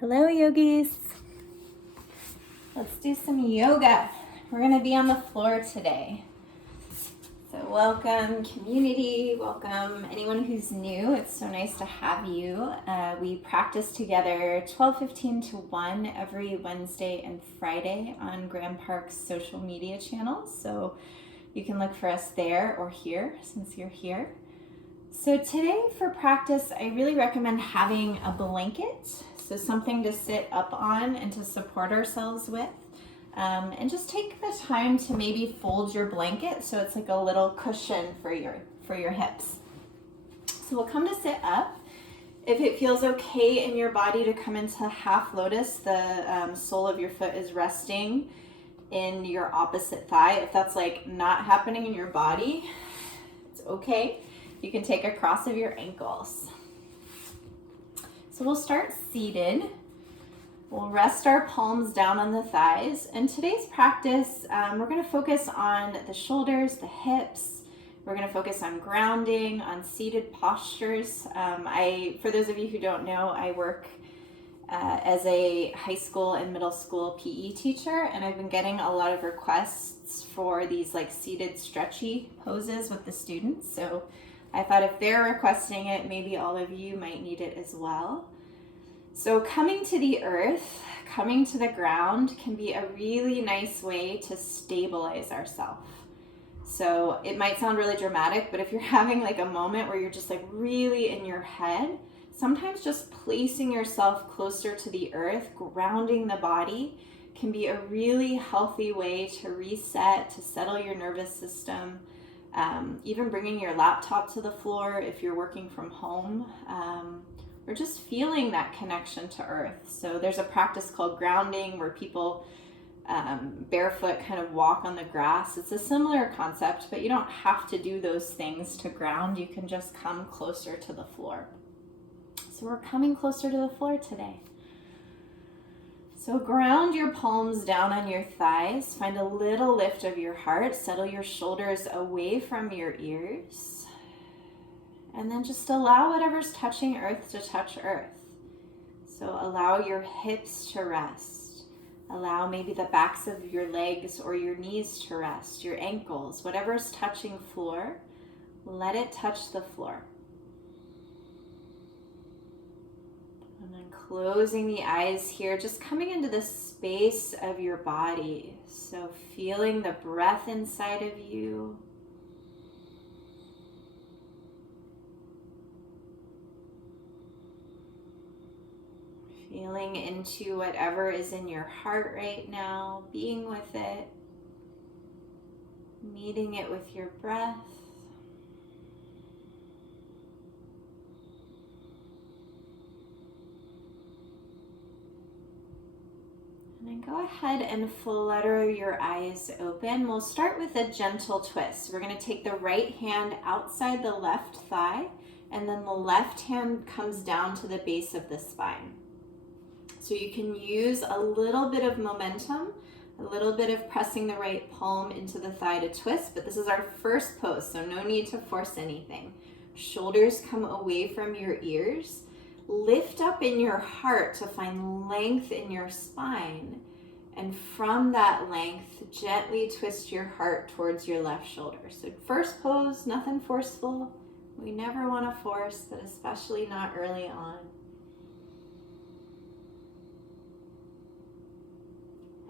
Hello, yogis. Let's do some yoga. We're going to be on the floor today. So welcome community, welcome anyone who's new. It's so nice to have you. We practice together 12:15 to 1 every Wednesday and Friday on Graham Park's social media channels. So you can look for us there or here since you're here. So today for practice, I really recommend having a blanket. So something to sit up on and to support ourselves with. And just take the time to maybe fold your blanket so it's like a little cushion for your hips. So we'll come to sit up. If it feels okay in your body to come into half lotus, the sole of your foot is resting in your opposite thigh. If that's like not happening in your body, it's okay. You can take a cross of your ankles. So we'll start seated. We'll rest our palms down on the thighs. In today's practice, we're going to focus on the shoulders, the hips. We're going to focus on grounding, on seated postures. For those of you who don't know, I work as a high school and middle school PE teacher, and I've been getting a lot of requests for these like seated stretchy poses with the students. So I thought if they're requesting it, maybe all of you might need it as well. So coming to the earth, coming to the ground can be a really nice way to stabilize ourselves. So it might sound really dramatic, but if you're having like a moment where you're just like really in your head, sometimes just placing yourself closer to the earth, grounding the body, can be a really healthy way to reset, to settle your nervous system. Even bringing your laptop to the floor if you're working from home, or just feeling that connection to earth. So there's a practice called grounding where people barefoot kind of walk on the grass. It's a similar concept, but you don't have to do those things to ground. You can just come closer to the floor. So we're coming closer to the floor today. So ground your palms down on your thighs. Find a little lift of your heart. Settle your shoulders away from your ears. And then just allow whatever's touching earth to touch earth. So allow your hips to rest. Allow maybe the backs of your legs or your knees to rest, your ankles, whatever's touching floor, let it touch the floor. And then closing the eyes here, just coming into the space of your body. So feeling the breath inside of you. Feeling into whatever is in your heart right now, being with it, meeting it with your breath. And then go ahead and flutter your eyes open. We'll start with a gentle twist. We're going to take the right hand outside the left thigh, and then the left hand comes down to the base of the spine. So you can use a little bit of momentum, a little bit of pressing the right palm into the thigh to twist, but this is our first pose, so no need to force anything. Shoulders come away from your ears. Lift up in your heart to find length in your spine. And from that length, gently twist your heart towards your left shoulder. So first pose, nothing forceful. We never want to force, but especially not early on.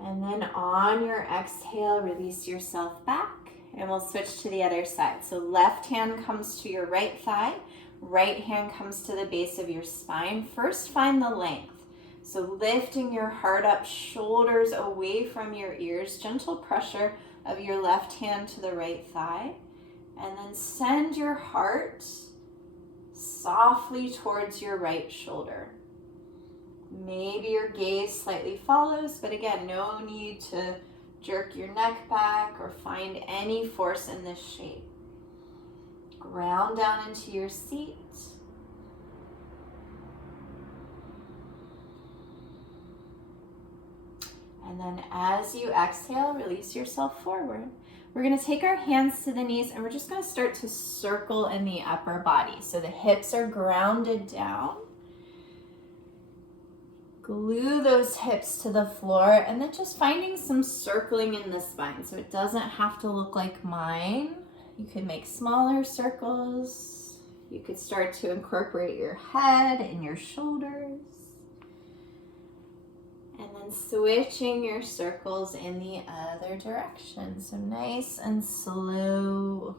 And then on your exhale, release yourself back, and we'll switch to the other side. So left hand comes to your right thigh, right hand comes to the base of your spine. First, find the length. So lifting your heart up, shoulders away from your ears, gentle pressure of your left hand to the right thigh, and then send your heart softly towards your right shoulder. Maybe your gaze slightly follows, but again, no need to jerk your neck back or find any force in this shape. Ground down into your seat. And then as you exhale, release yourself forward. We're going to take our hands to the knees and we're just going to start to circle in the upper body. So the hips are grounded down. Glue those hips to the floor, and then just finding some circling in the spine. So it doesn't have to look like mine. You could make smaller circles. You could start to incorporate your head and your shoulders. And then switching your circles in the other direction. So nice and slow,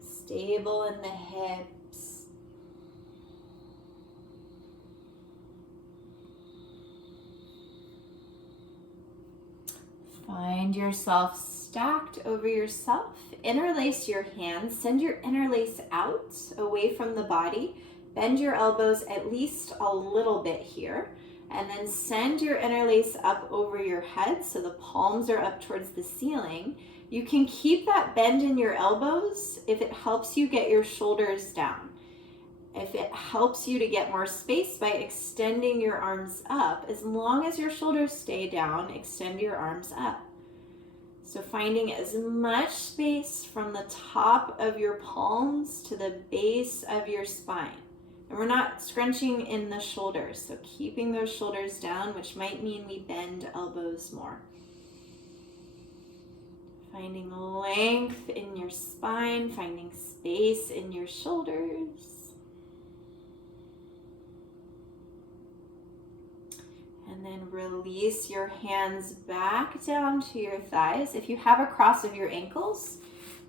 stable in the hips. Find yourself stacked over yourself. Interlace your hands. Send your interlace out, away from the body. Bend your elbows at least a little bit here. And then send your interlace up over your head so the palms are up towards the ceiling. You can keep that bend in your elbows if it helps you get your shoulders down. If it helps you to get more space by extending your arms up, as long as your shoulders stay down, extend your arms up. So finding as much space from the top of your palms to the base of your spine. And we're not scrunching in the shoulders, so keeping those shoulders down, which might mean we bend elbows more. Finding length in your spine, finding space in your shoulders. And then release your hands back down to your thighs. If you have a cross of your ankles,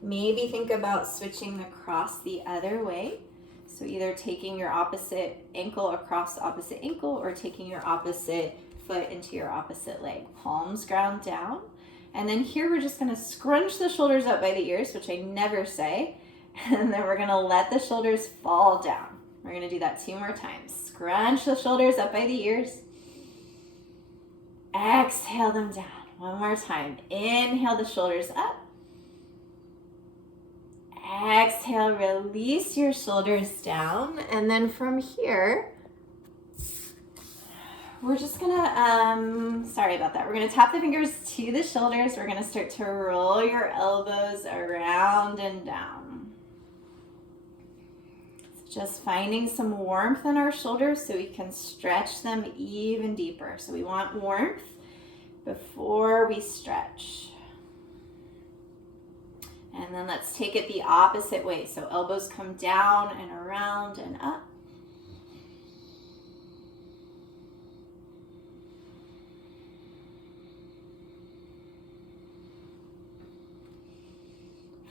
maybe think about switching the cross the other way. So either taking your opposite ankle across the opposite ankle or taking your opposite foot into your opposite leg. Palms ground down. And then here we're just going to scrunch the shoulders up by the ears, which I never say. And then we're going to let the shoulders fall down. We're going to do that 2 more times. Scrunch the shoulders up by the ears. Exhale them down. 1 more time. Inhale the shoulders up. Exhale, release your shoulders down. And then from here, we're just gonna, sorry about that. We're gonna tap the fingers to the shoulders. We're gonna start to roll your elbows around and down. Just finding some warmth in our shoulders so we can stretch them even deeper. So we want warmth before we stretch. And then let's take it the opposite way. So elbows come down and around and up.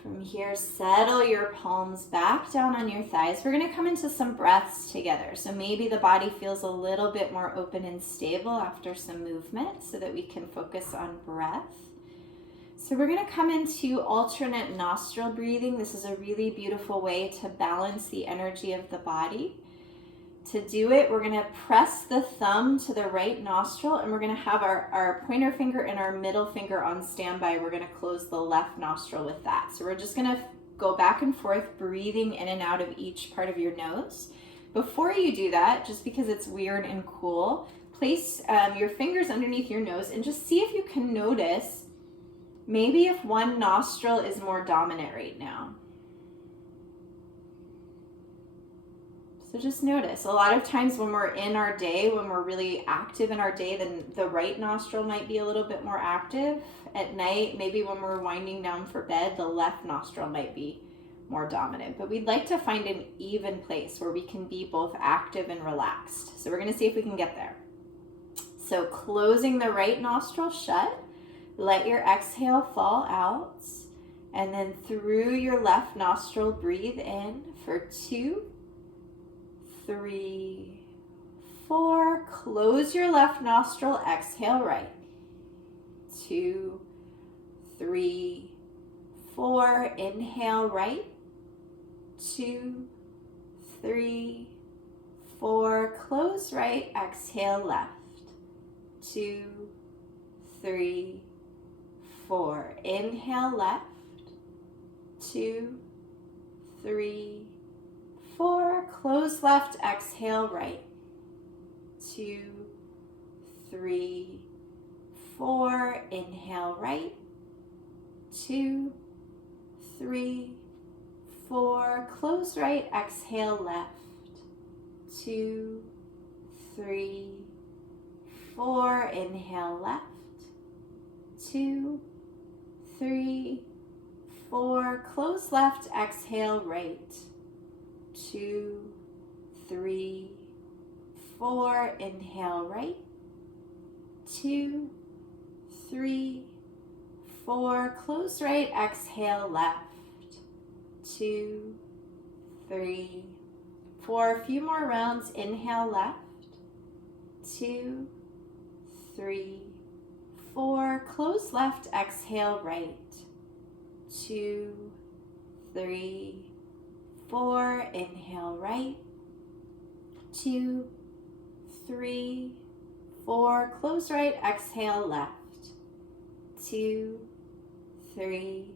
From here, settle your palms back down on your thighs. We're going to come into some breaths together. So maybe the body feels a little bit more open and stable after some movement so that we can focus on breath. So we're going to come into alternate nostril breathing. This is a really beautiful way to balance the energy of the body. To do it, we're going to press the thumb to the right nostril, and we're going to have our pointer finger and our middle finger on standby. We're going to close the left nostril with that. So we're just going to go back and forth, breathing in and out of each part of your nose. Before you do that, just because it's weird and cool, place your fingers underneath your nose and just see if you can notice maybe if one nostril is more dominant right now. So just notice. A lot of times when we're in our day, when we're really active in our day, then the right nostril might be a little bit more active. At night, maybe when we're winding down for bed, the left nostril might be more dominant. But we'd like to find an even place where we can be both active and relaxed. So we're going to see if we can get there. So closing the right nostril shut. Let your exhale fall out, and then through your left nostril, breathe in for 2, 3, 4. Close your left nostril, exhale right. 2, 3, 4. Inhale right. 2, 3, 4. Close right, exhale left. 2, 3, 4. Inhale left. 2, 3, 4. Close left, exhale right. 2, 3, 4. Inhale right. 2, 3, 4. Close right, exhale left. 2, 3, 4. Inhale left. 2, 3, 4. Close left. Exhale right. 2, 3, 4. Inhale right. 2, 3, 4. Close right. Exhale left. 2, 3, 4. A few more rounds. Inhale left. 2, 3, 4. Close left. Exhale right. 2, 3, 4. Inhale right. 2, 3, 4. Close right. Exhale left. 2, 3,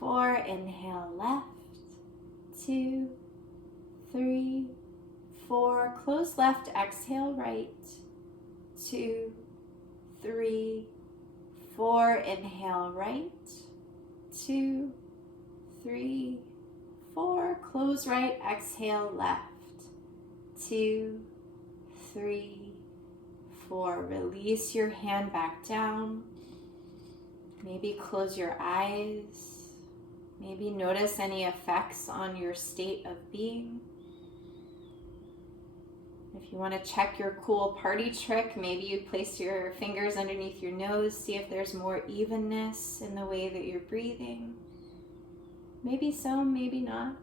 4. Inhale left. 2, 3, 4. Close left. Exhale right. 2, 3, 4. Inhale right. 2, 3, 4. Close right. Exhale left. 2, 3, 4. Release your hand back down. Maybe close your eyes. Maybe notice any effects on your state of being. If you want to check your cool party trick, maybe you place your fingers underneath your nose, see if there's more evenness in the way that you're breathing. Maybe so, maybe not.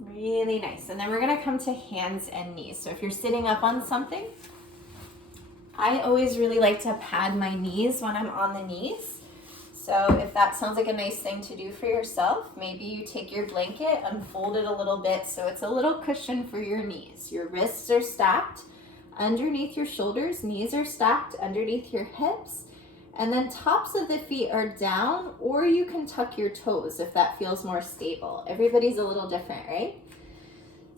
Really nice. And then we're going to come to hands and knees. So if you're sitting up on something, I always really like to pad my knees when I'm on the knees. So if that sounds like a nice thing to do for yourself, maybe you take your blanket, unfold it a little bit so it's a little cushion for your knees. Your wrists are stacked underneath your shoulders, knees are stacked underneath your hips, and then tops of the feet are down, or you can tuck your toes if that feels more stable. Everybody's a little different, right?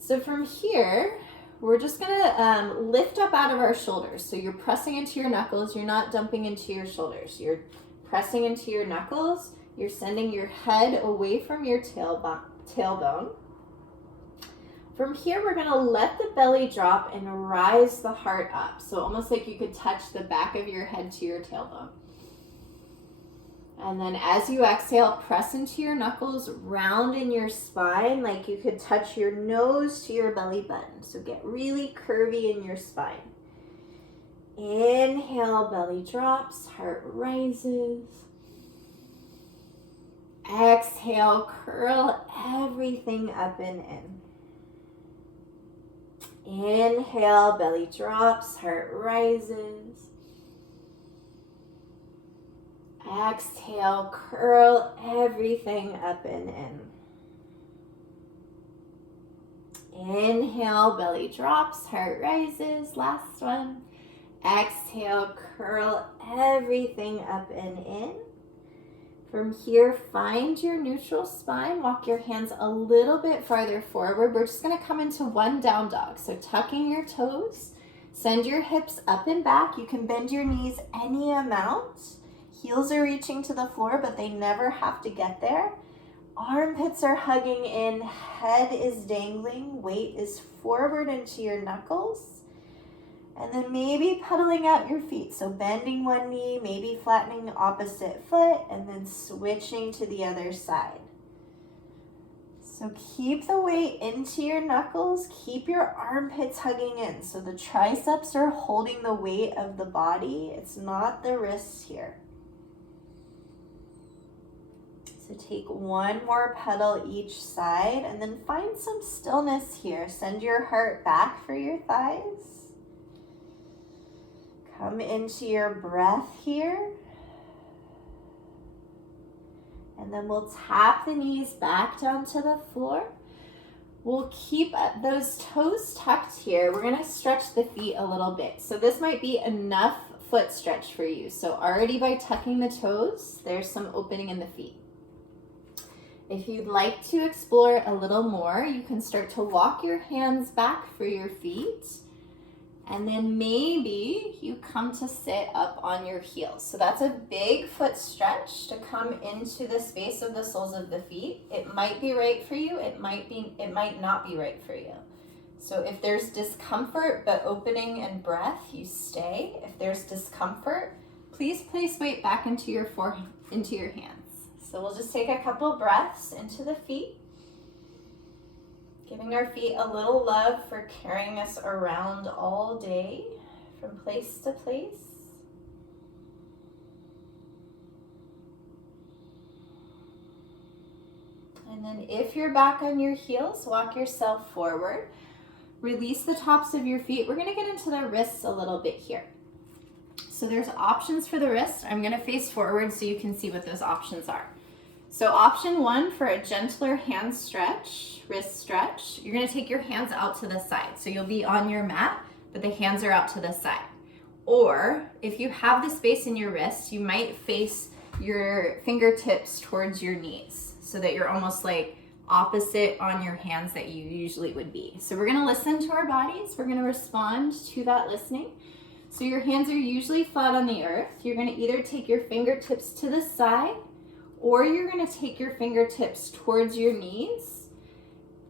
So from here, we're just gonna lift up out of our shoulders. So you're pressing into your knuckles, you're not dumping into your shoulders. You're pressing into your knuckles, you're sending your head away from your tailbone. From here, we're gonna let the belly drop and rise the heart up. So almost like you could touch the back of your head to your tailbone. And then as you exhale, press into your knuckles, round in your spine like you could touch your nose to your belly button. So get really curvy in your spine. Inhale, belly drops, heart rises. Exhale, curl everything up and in. Inhale, belly drops, heart rises. Exhale, curl everything up and in. Inhale, belly drops, heart rises. Last one. Exhale, curl everything up and in. From here, find your neutral spine. Walk your hands a little bit farther forward. We're just going to come into one down dog. So tucking your toes, send your hips up and back. You can bend your knees any amount. Heels are reaching to the floor, but they never have to get there. Armpits are hugging in, head is dangling, weight is forward into your knuckles. And then maybe pedaling out your feet. So bending one knee, maybe flattening the opposite foot, and then switching to the other side. So keep the weight into your knuckles, keep your armpits hugging in. So the triceps are holding the weight of the body. It's not the wrists here. So take one more pedal each side and then find some stillness here. Send your heart back for your thighs. Come into your breath here. And then we'll tap the knees back down to the floor. We'll keep those toes tucked here. We're gonna stretch the feet a little bit. So this might be enough foot stretch for you. So already by tucking the toes, there's some opening in the feet. If you'd like to explore a little more, you can start to walk your hands back for your feet. And then maybe you come to sit up on your heels. So that's a big foot stretch to come into the space of the soles of the feet. It might be right for you. It might not be right for you. So if there's discomfort but opening and breath, you stay. If there's discomfort, please place weight back into your hands. So we'll just take a couple breaths into the feet, giving our feet a little love for carrying us around all day from place to place. And then if you're back on your heels, walk yourself forward. Release the tops of your feet. We're gonna get into the wrists a little bit here. So there's options for the wrist. I'm gonna face forward so you can see what those options are. So option one for a gentler hand stretch, wrist stretch, you're gonna take your hands out to the side. So you'll be on your mat, but the hands are out to the side. Or if you have the space in your wrist, you might face your fingertips towards your knees so that you're almost like opposite on your hands that you usually would be. So we're gonna listen to our bodies. We're gonna respond to that listening. So your hands are usually flat on the earth. You're gonna either take your fingertips to the side or you're gonna take your fingertips towards your knees.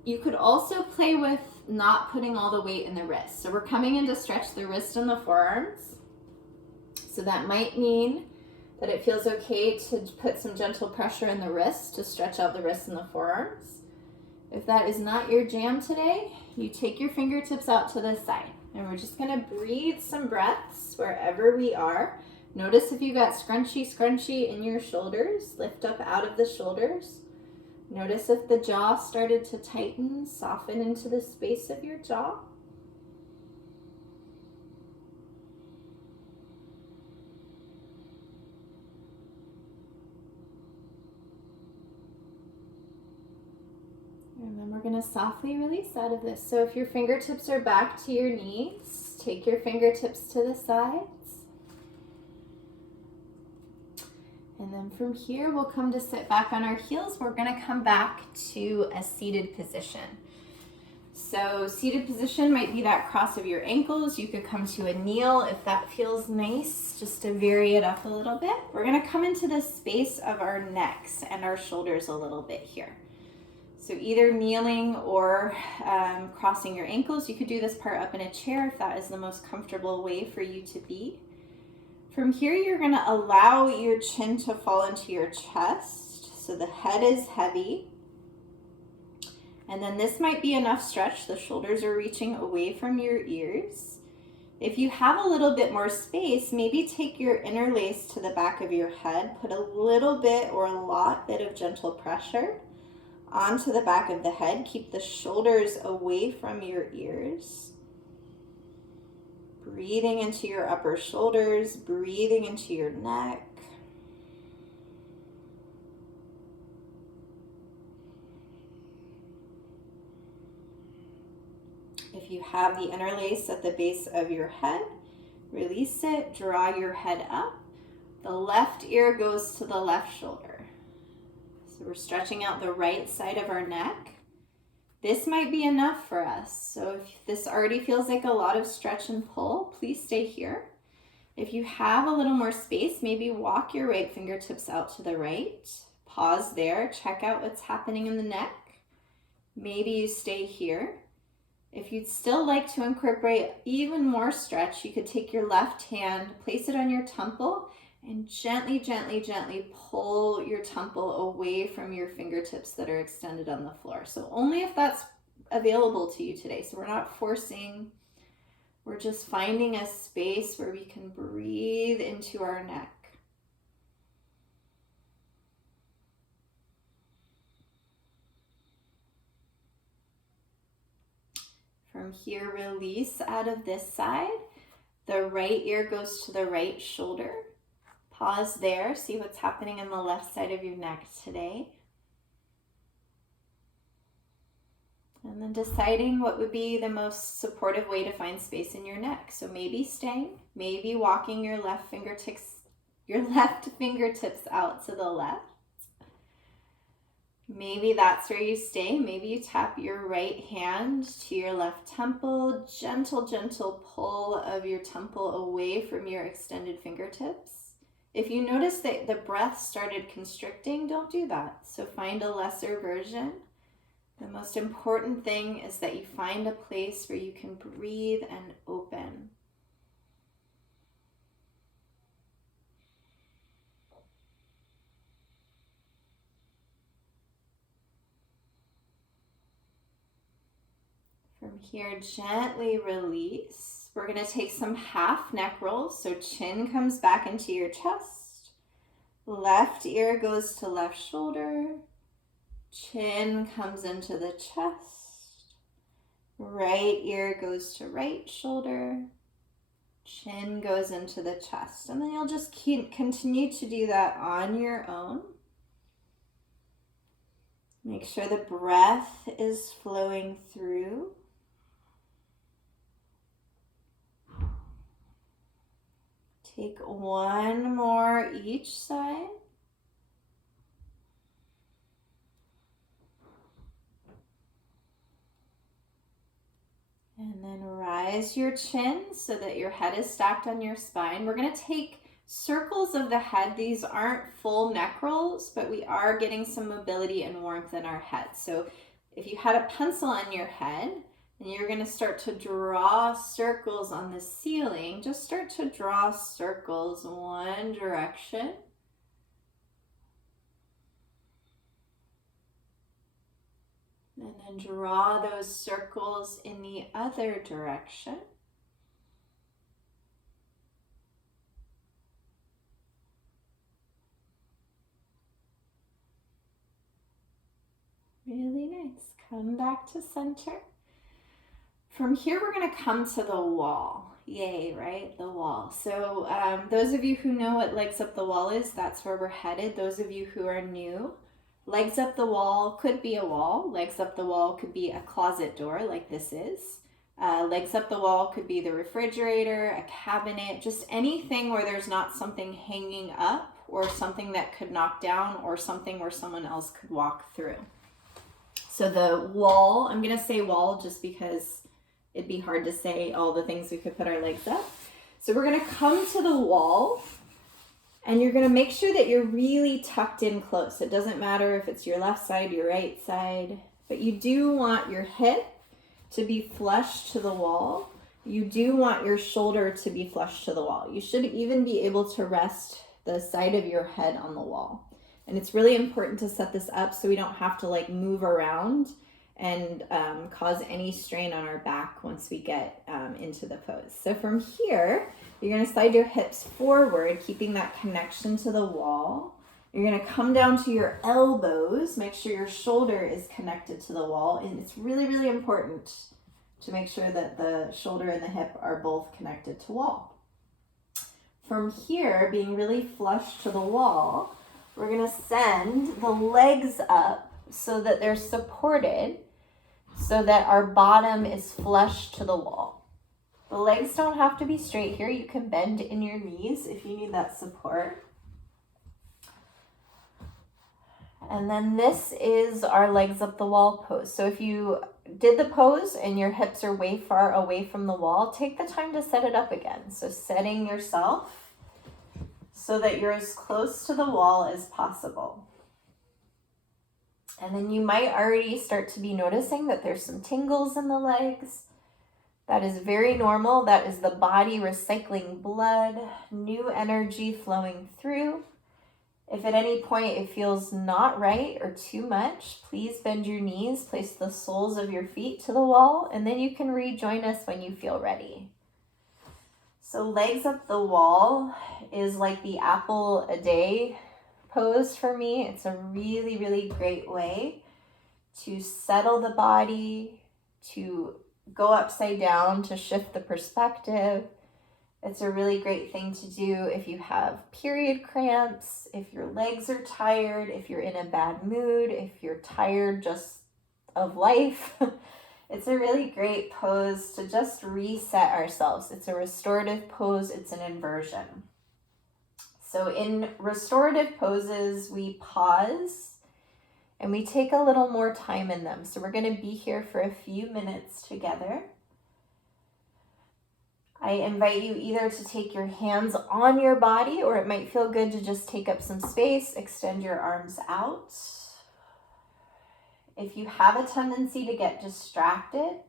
You could also play with not putting all the weight in the wrist. So we're coming in to stretch the wrist and the forearms. So that might mean that it feels okay to put some gentle pressure in the wrist to stretch out the wrists and the forearms. If that is not your jam today, you take your fingertips out to the side. And we're just gonna breathe some breaths wherever we are. Notice if you got scrunchy in your shoulders, lift up out of the shoulders. Notice if the jaw started to tighten, soften into the space of your jaw. And then we're gonna softly release out of this. So if your fingertips are back to your knees, take your fingertips to the sides. And then from here, we'll come to sit back on our heels. We're gonna come back to a seated position. So seated position might be that cross of your ankles. You could come to a kneel if that feels nice, just to vary it up a little bit. We're gonna come into the space of our necks and our shoulders a little bit here. So either kneeling or crossing your ankles. You could do this part up in a chair if that is the most comfortable way for you to be. From here, you're gonna allow your chin to fall into your chest. So the head is heavy. And then this might be enough stretch. The shoulders are reaching away from your ears. If you have a little bit more space, maybe take your interlace to the back of your head, put a little bit or a lot bit of gentle pressure onto the back of the head. Keep the shoulders away from your ears. Breathing into your upper shoulders, breathing into your neck. If you have the interlace at the base of your head, release it, draw your head up. The left ear goes to the left shoulder. So we're stretching out the right side of our neck. This might be enough for us. So if this already feels like a lot of stretch and pull, please stay here. If you have a little more space, maybe walk your right fingertips out to the right. Pause there, check out what's happening in the neck. Maybe you stay here. If you'd still like to incorporate even more stretch, you could take your left hand, place it on your temple, and gently, gently, gently pull your temple away from your fingertips that are extended on the floor. So only if that's available to you today. So we're not forcing, we're just finding a space where we can breathe into our neck. From here, release out of this side. The right ear goes to the right shoulder. Pause there, see what's happening in the left side of your neck today. And then deciding what would be the most supportive way to find space in your neck. So maybe staying, maybe walking your left fingertips out to the left. Maybe that's where you stay. Maybe you tap your right hand to your left temple. Gentle, gentle pull of your temple away from your extended fingertips. If you notice that the breath started constricting, don't do that. So find a lesser version. The most important thing is that you find a place where you can breathe and open. From here, gently release. We're going to take some half neck rolls. So chin comes back into your chest. Left ear goes to left shoulder. Chin comes into the chest. Right ear goes to right shoulder. Chin goes into the chest. And then you'll just continue to do that on your own. Make sure the breath is flowing through. Take one more each side. And then rise your chin so that your head is stacked on your spine. We're going to take circles of the head. These aren't full neck rolls, but we are getting some mobility and warmth in our head. So if you had a pencil on your head and you're going to start to draw circles on the ceiling, just start to draw circles one direction. And then draw those circles in the other direction. Really nice. Come back to center. From here, we're going to come to the wall. Yay, right? The wall. So those of you who know what legs up the wall is, that's where we're headed. Those of you who are new, legs up the wall could be a wall. Legs up the wall could be a closet door like this is. Legs up the wall could be the refrigerator, a cabinet, just anything where there's not something hanging up or something that could knock down or something where someone else could walk through. So the wall, I'm going to say wall just because it'd be hard to say all the things we could put our legs up. So we're going to come to the wall. And you're going to make sure that you're really tucked in close. It doesn't matter if it's your left side, your right side, but you do want your hip to be flush to the wall. You do want your shoulder to be flush to the wall. You should even be able to rest the side of your head on the wall. And it's really important to set this up so we don't have to like move around and cause any strain on our back once we get into the pose. So from here, you're going to slide your hips forward, keeping that connection to the wall. You're going to come down to your elbows. Make sure your shoulder is connected to the wall. And it's really, really important to make sure that the shoulder and the hip are both connected to wall. From here, being really flush to the wall, we're going to send the legs up so that they're supported, so that our bottom is flush to the wall. The legs don't have to be straight here. You can bend in your knees if you need that support. And then this is our legs up the wall pose. So if you did the pose and your hips are way far away from the wall, take the time to set it up again. So setting yourself so that you're as close to the wall as possible. And then you might already start to be noticing that there's some tingles in the legs. That is very normal. That is the body recycling blood, new energy flowing through. If at any point it feels not right or too much, please bend your knees, place the soles of your feet to the wall, and then you can rejoin us when you feel ready. So legs up the wall is like the apple a day pose for me. It's a really, really great way to settle the body, to go upside down, to shift the perspective. It's a really great thing to do if you have period cramps, if your legs are tired, if you're in a bad mood, if you're tired just of life. It's a really great pose to just reset ourselves. It's a restorative pose. It's an inversion. So in restorative poses, we pause and we take a little more time in them. So we're going to be here for a few minutes together. I invite you either to take your hands on your body, or it might feel good to just take up some space, extend your arms out. If you have a tendency to get distracted,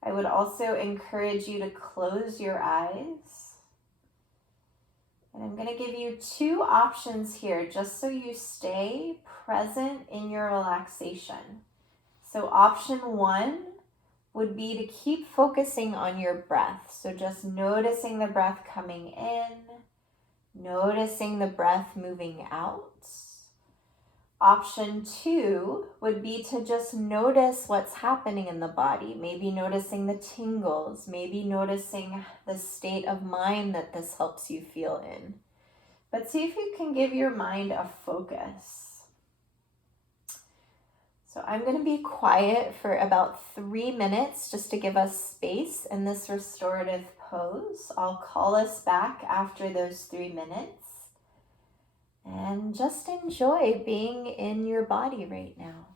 I would also encourage you to close your eyes. And I'm going to give you two options here just so you stay present in your relaxation. So option one would be to keep focusing on your breath. So just noticing the breath coming in, noticing the breath moving out. Option two would be to just notice what's happening in the body. Maybe noticing the tingles, maybe noticing the state of mind that this helps you feel in. But see if you can give your mind a focus. So I'm going to be quiet for about 3 minutes just to give us space in this restorative pose. I'll call us back after those 3 minutes. And just enjoy being in your body right now.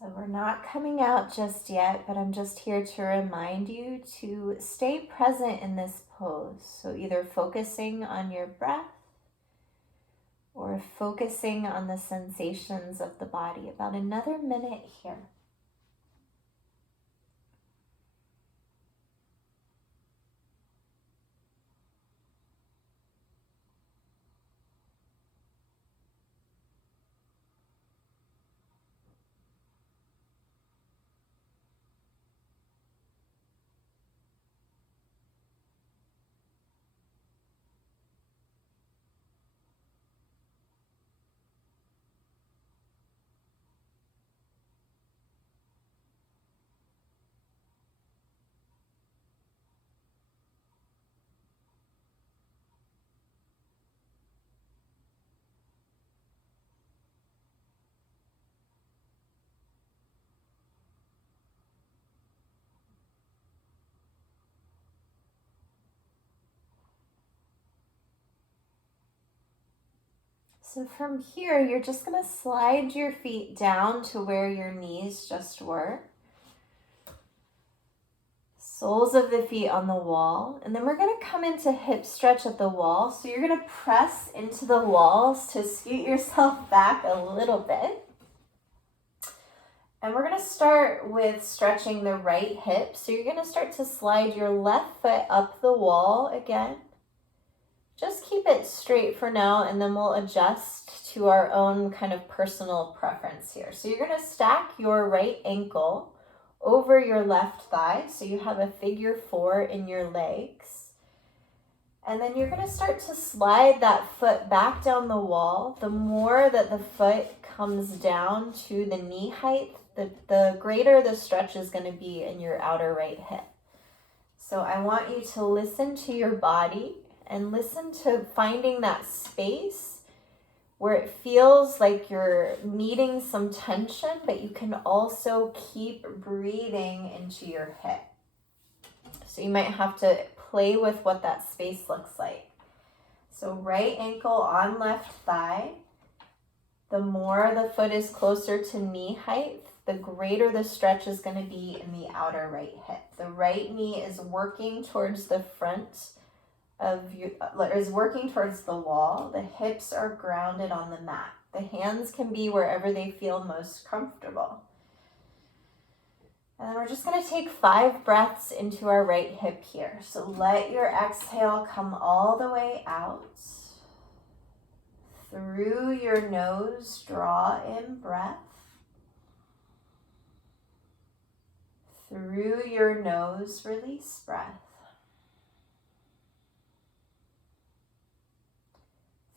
So we're not coming out just yet, but I'm just here to remind you to stay present in this pose. So either focusing on your breath or focusing on the sensations of the body. About another minute here. So from here, you're just going to slide your feet down to where your knees just were. Soles of the feet on the wall. And then we're going to come into hip stretch at the wall. So you're going to press into the walls to scoot yourself back a little bit. And we're going to start with stretching the right hip. So you're going to start to slide your left foot up the wall again. Just keep it straight for now, and then we'll adjust to our own kind of personal preference here. So you're going to stack your right ankle over your left thigh, so you have a figure 4 in your legs. And then you're going to start to slide that foot back down the wall. The more that the foot comes down to the knee height, the greater the stretch is going to be in your outer right hip. So I want you to listen to your body and listen to finding that space where it feels like you're meeting some tension, but you can also keep breathing into your hip. So you might have to play with what that space looks like. So right ankle on left thigh. The more the foot is closer to knee height, the greater the stretch is going to be in the outer right hip. The right knee is working towards the front of you, is working towards the wall. The hips are grounded on the mat. The hands can be wherever they feel most comfortable. And then we're just going to take 5 breaths into our right hip here. So let your exhale come all the way out. Through your nose, draw in breath. Through your nose, release breath.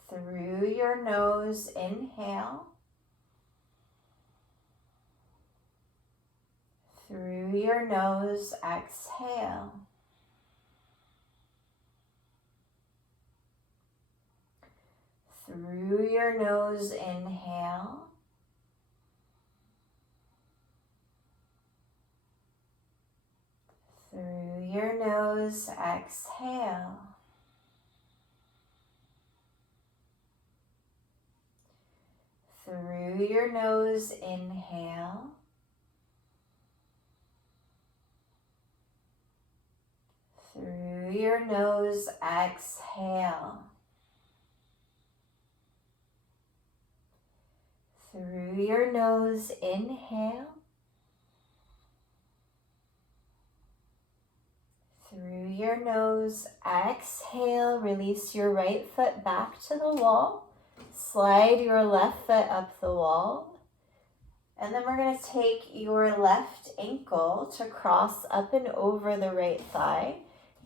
Through your nose, inhale. Through your nose, exhale. Through your nose, inhale. Through your nose, exhale. Through your nose, inhale. Through your nose, exhale. Through your nose, inhale. Through your nose, exhale. Release your right foot back to the wall. Slide your left foot up the wall. And then we're going to take your left ankle to cross up and over the right thigh.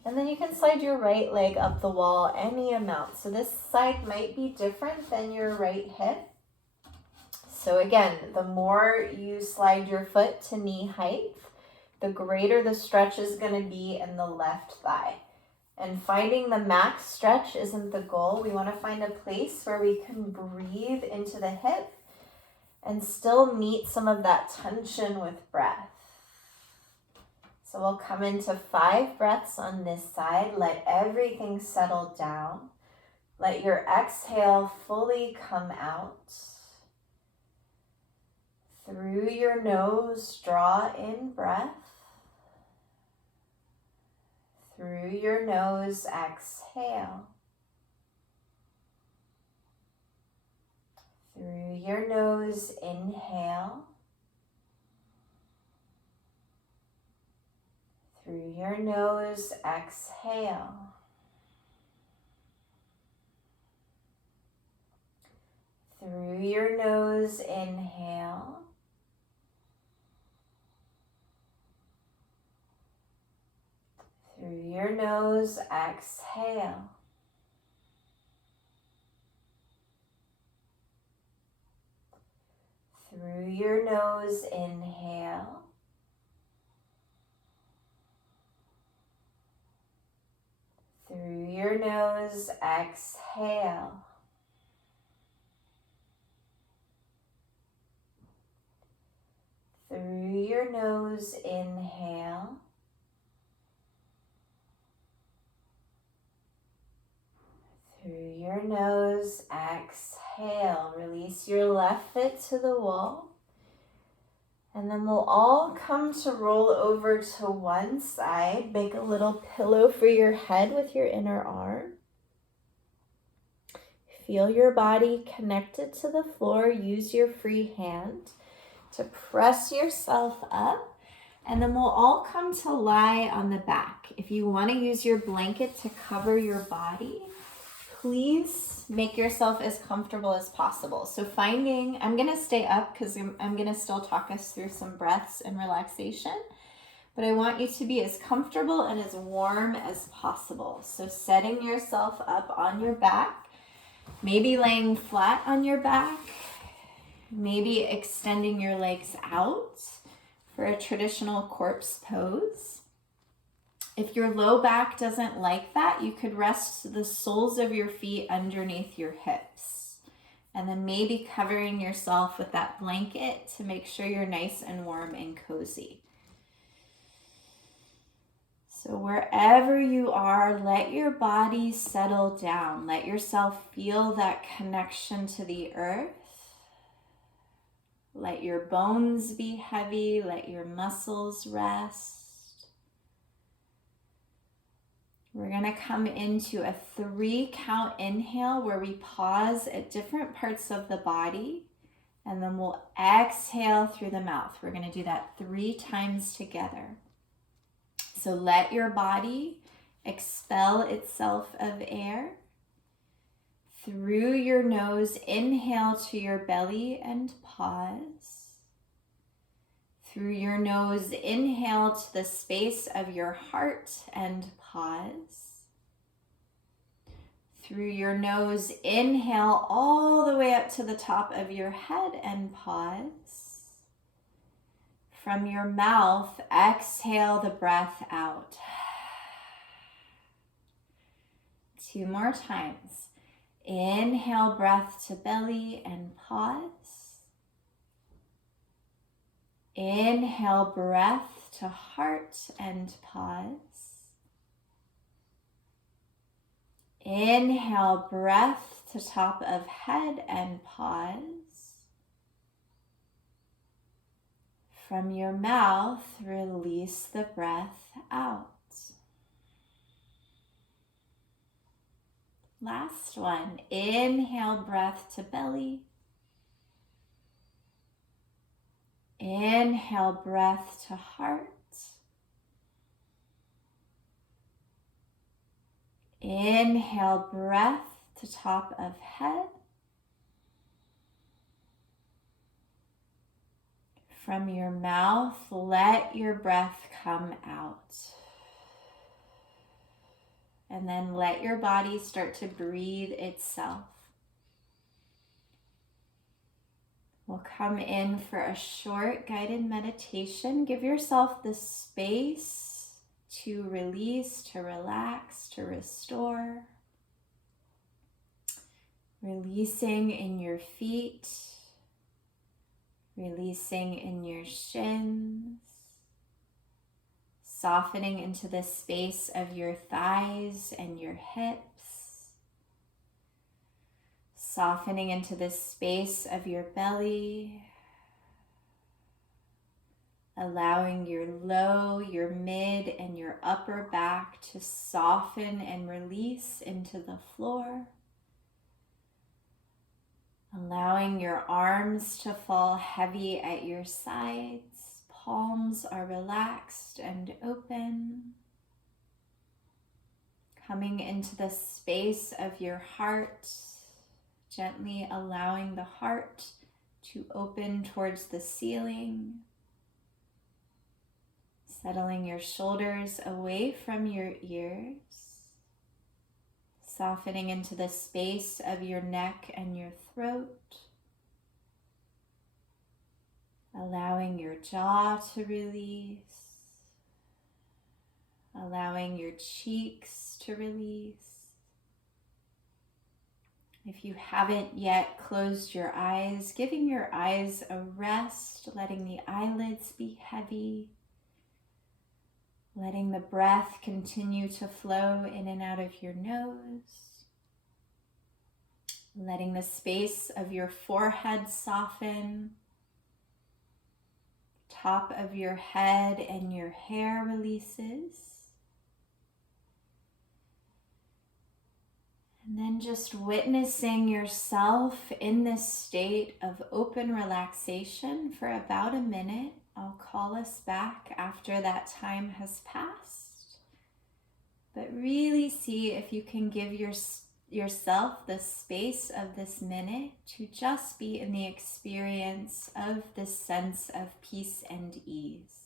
And then you can slide your right leg up the wall any amount. So this side might be different than your right hip. So again, the more you slide your foot to knee height, the greater the stretch is going to be in the left thigh. And finding the max stretch isn't the goal. We want to find a place where we can breathe into the hip and still meet some of that tension with breath. So we'll come into 5 breaths on this side. Let everything settle down. Let your exhale fully come out. Through your nose, draw in breath. Through your nose, exhale. Through your nose, inhale. Through your nose, exhale. Through your nose, inhale. Through your nose, exhale. Through your nose, inhale. Through your nose, exhale. Through your nose, inhale. Through your nose, exhale. Release your left foot to the wall. And then we'll all come to roll over to one side. Make a little pillow for your head with your inner arm. Feel your body connected to the floor. Use your free hand to press yourself up. And then we'll all come to lie on the back. If you want to use your blanket to cover your body, please make yourself as comfortable as possible. So I'm going to stay up because I'm going to still talk us through some breaths and relaxation. But I want you to be as comfortable and as warm as possible. So setting yourself up on your back, maybe laying flat on your back, maybe extending your legs out for a traditional corpse pose. If your low back doesn't like that, you could rest the soles of your feet underneath your hips. And then maybe covering yourself with that blanket to make sure you're nice and warm and cozy. So wherever you are, let your body settle down. Let yourself feel that connection to the earth. Let your bones be heavy. Let your muscles rest. We're going to come into a 3 count inhale where we pause at different parts of the body, and then we'll exhale through the mouth. We're going to do that 3 times together. So let your body expel itself of air. Through your nose, inhale to your belly and pause. Through your nose, inhale to the space of your heart and pause. Through your nose, inhale all the way up to the top of your head and pause. From your mouth, exhale the breath out. 2 more times. Inhale breath to belly and pause. Inhale breath to heart and pause. Inhale breath to top of head and pause. From your mouth, release the breath out. Last one. Inhale breath to belly. Inhale breath to heart. Inhale breath to top of head. From your mouth, let your breath come out. And then let your body start to breathe itself. We'll come in for a short guided meditation. Give yourself the space to release, to relax, to restore. Releasing in your feet, releasing in your shins, softening into the space of your thighs and your hips. Softening into the space of your belly, allowing your low, your mid, and your upper back to soften and release into the floor. Allowing your arms to fall heavy at your sides, palms are relaxed and open. Coming into the space of your heart, gently allowing the heart to open towards the ceiling. Settling your shoulders away from your ears. Softening into the space of your neck and your throat. Allowing your jaw to release. Allowing your cheeks to release. If you haven't yet closed your eyes, giving your eyes a rest, letting the eyelids be heavy, letting the breath continue to flow in and out of your nose, letting the space of your forehead soften, top of your head and your hair releases. And then just witnessing yourself in this state of open relaxation for about a minute. I'll call us back after that time has passed. But really see if you can give yourself the space of this minute to just be in the experience of this sense of peace and ease.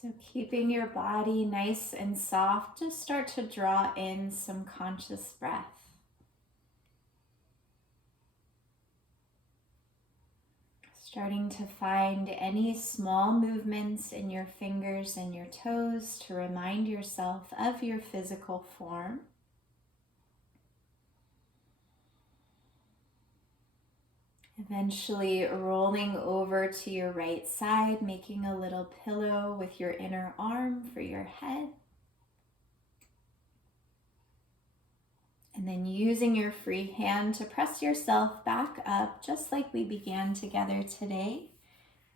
So keeping your body nice and soft, just start to draw in some conscious breath. Starting to find any small movements in your fingers and your toes to remind yourself of your physical form. Eventually rolling over to your right side, making a little pillow with your inner arm for your head. And then using your free hand to press yourself back up, just like we began together today,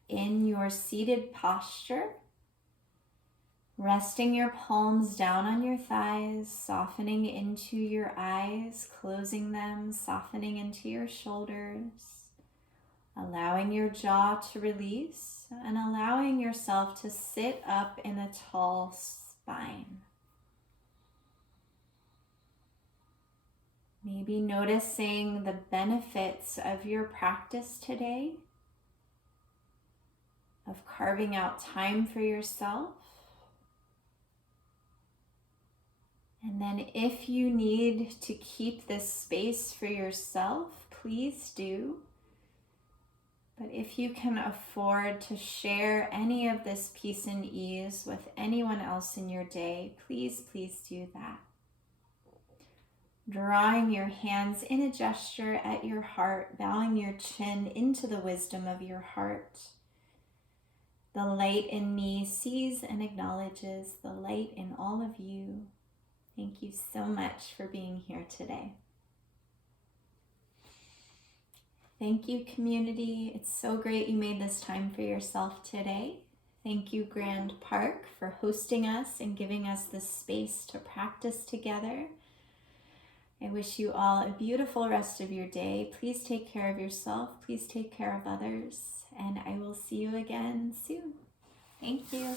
in your seated posture. Resting your palms down on your thighs, softening into your eyes, closing them, softening into your shoulders, allowing your jaw to release, and allowing yourself to sit up in a tall spine. Maybe noticing the benefits of your practice today, of carving out time for yourself. And then if you need to keep this space for yourself, please do. But if you can afford to share any of this peace and ease with anyone else in your day, please do that. Drawing your hands in a gesture at your heart, bowing your chin into the wisdom of your heart. The light in me sees and acknowledges the light in all of you. Thank you so much for being here today. Thank you, community. It's so great you made this time for yourself today. Thank you, Grand Park, for hosting us and giving us this space to practice together. I wish you all a beautiful rest of your day. Please take care of yourself. Please take care of others. And I will see you again soon. Thank you.